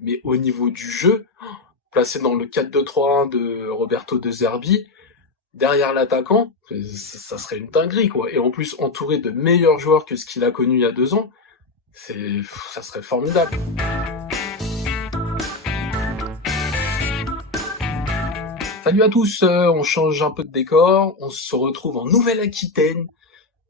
mais au niveau du jeu, placé dans le 4-2-3-1 de Roberto De Zerbi, derrière l'attaquant, ça serait une dinguerie, quoi. Et en plus, entouré de meilleurs joueurs que ce qu'il a connu il y a 2 ans, ça serait formidable. Salut à tous, on change un peu de décor, on se retrouve en Nouvelle-Aquitaine.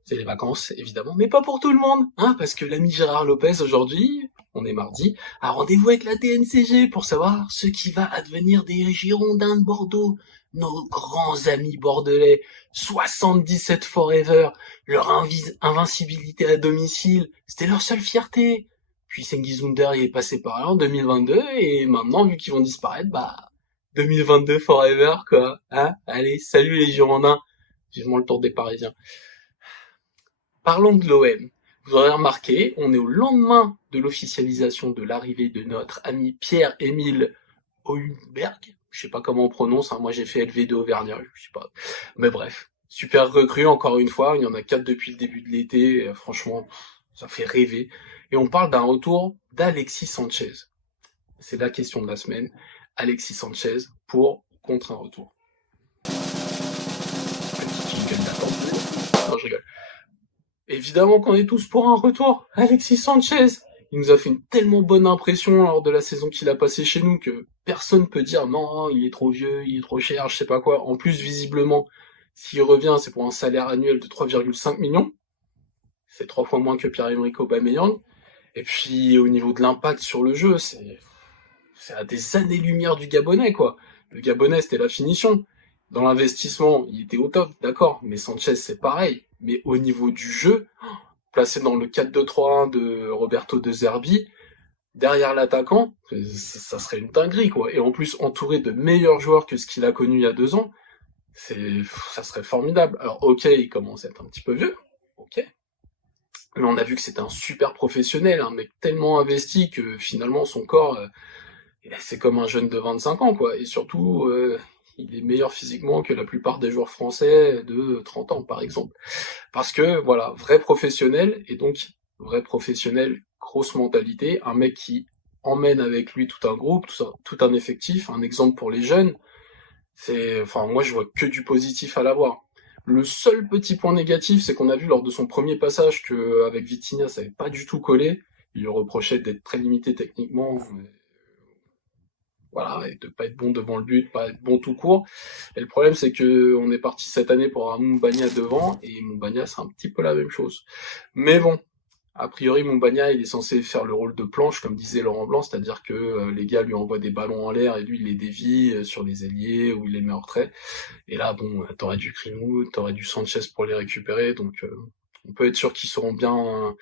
C'est les vacances, évidemment, mais pas pour tout le monde, hein, parce que l'ami Gérard Lopez, aujourd'hui, on est mardi, a rendez-vous avec la TNCG pour savoir ce qui va advenir des Girondins de Bordeaux, nos grands amis bordelais, 77 forever, leur invincibilité à domicile, c'était leur seule fierté. Puis Cengiz Under y est passé par là en 2022, et maintenant, vu qu'ils vont disparaître, 2022 forever, quoi, hein. Allez, salut les Girondins, vivement le tour des Parisiens. Parlons de l'OM. Vous aurez remarqué, on est au lendemain de l'officialisation de l'arrivée de notre ami Pierre-Émile Højbjerg. Je sais pas comment on prononce, hein. Moi j'ai fait LV2 Auvergnat, je sais pas. Mais bref, super recrue encore une fois, il y en a 4 depuis le début de l'été, franchement, ça fait rêver. Et on parle d'un retour d'Alexis Sanchez. C'est la question de la semaine. Alexis Sanchez pour ou contre un retour. Petit jingle d'attente. Non, je rigole. Évidemment qu'on est tous pour un retour. Alexis Sanchez, il nous a fait une tellement bonne impression lors de la saison qu'il a passée chez nous que personne peut dire non, il est trop vieux, il est trop cher, je sais pas quoi. En plus, visiblement, s'il revient, c'est pour un salaire annuel de 3,5 millions. C'est 3 fois moins que Pierre-Emerick Aubameyang. Et puis, au niveau de l'impact sur le jeu, c'est à des années-lumière du Gabonais, quoi. Le Gabonais, c'était la finition. Dans l'investissement, il était au top, d'accord, mais Sanchez, c'est pareil. Mais au niveau du jeu, placé dans le 4-2-3-1 de Roberto De Zerbi, derrière l'attaquant, ça serait une dinguerie, quoi. Et en plus, entouré de meilleurs joueurs que ce qu'il a connu il y a 2 ans, ça serait formidable. Alors, ok, il commence à être un petit peu vieux, ok. Mais on a vu que c'était un super professionnel, un mec tellement investi que finalement, son corps, c'est comme un jeune de 25 ans, quoi. Et surtout, il est meilleur physiquement que la plupart des joueurs français de 30 ans, par exemple. Parce que, voilà, vrai professionnel, et donc, vrai professionnel, grosse mentalité, un mec qui emmène avec lui tout un groupe, tout un effectif, un exemple pour les jeunes. Moi, je vois que du positif à l'avoir. Le seul petit point négatif, c'est qu'on a vu lors de son premier passage qu'avec Vitinha, ça n'avait pas du tout collé. Il lui reprochait d'être très limité techniquement, voilà, et de pas être bon devant le but, pas être bon tout court. Et le problème, c'est que on est parti cette année pour avoir Moumbagna devant, et Moumbagna, c'est un petit peu la même chose. Mais bon, a priori, Moumbagna, il est censé faire le rôle de planche, comme disait Laurent Blanc, c'est-à-dire que les gars lui envoient des ballons en l'air, et lui, il les dévie sur les ailiers, ou il les met en retrait. Et là, bon, t'aurais du Greenwood, t'aurais du Sanchez pour les récupérer, donc on peut être sûr qu'ils sauront bien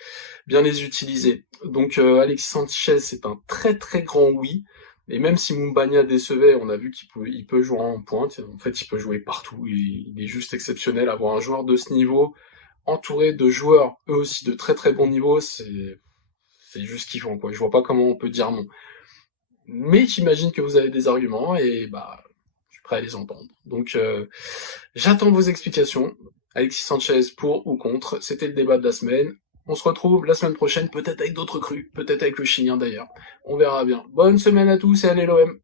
les utiliser. Donc Alexis Sanchez, c'est un très très grand oui. Et même si Moumbagna décevait, on a vu qu'il peut jouer en pointe. En fait, il peut jouer partout. Il est juste exceptionnel. Avoir un joueur de ce niveau, entouré de joueurs, eux aussi de très très bon niveau, c'est juste kiffant, quoi. Je vois pas comment on peut dire non. Mais j'imagine que vous avez des arguments et je suis prêt à les entendre. Donc, j'attends vos explications. Alexis Sanchez pour ou contre. C'était le débat de la semaine. On se retrouve la semaine prochaine, peut-être avec d'autres crus, peut-être avec le Chilien d'ailleurs. On verra bien. Bonne semaine à tous et allez l'OM.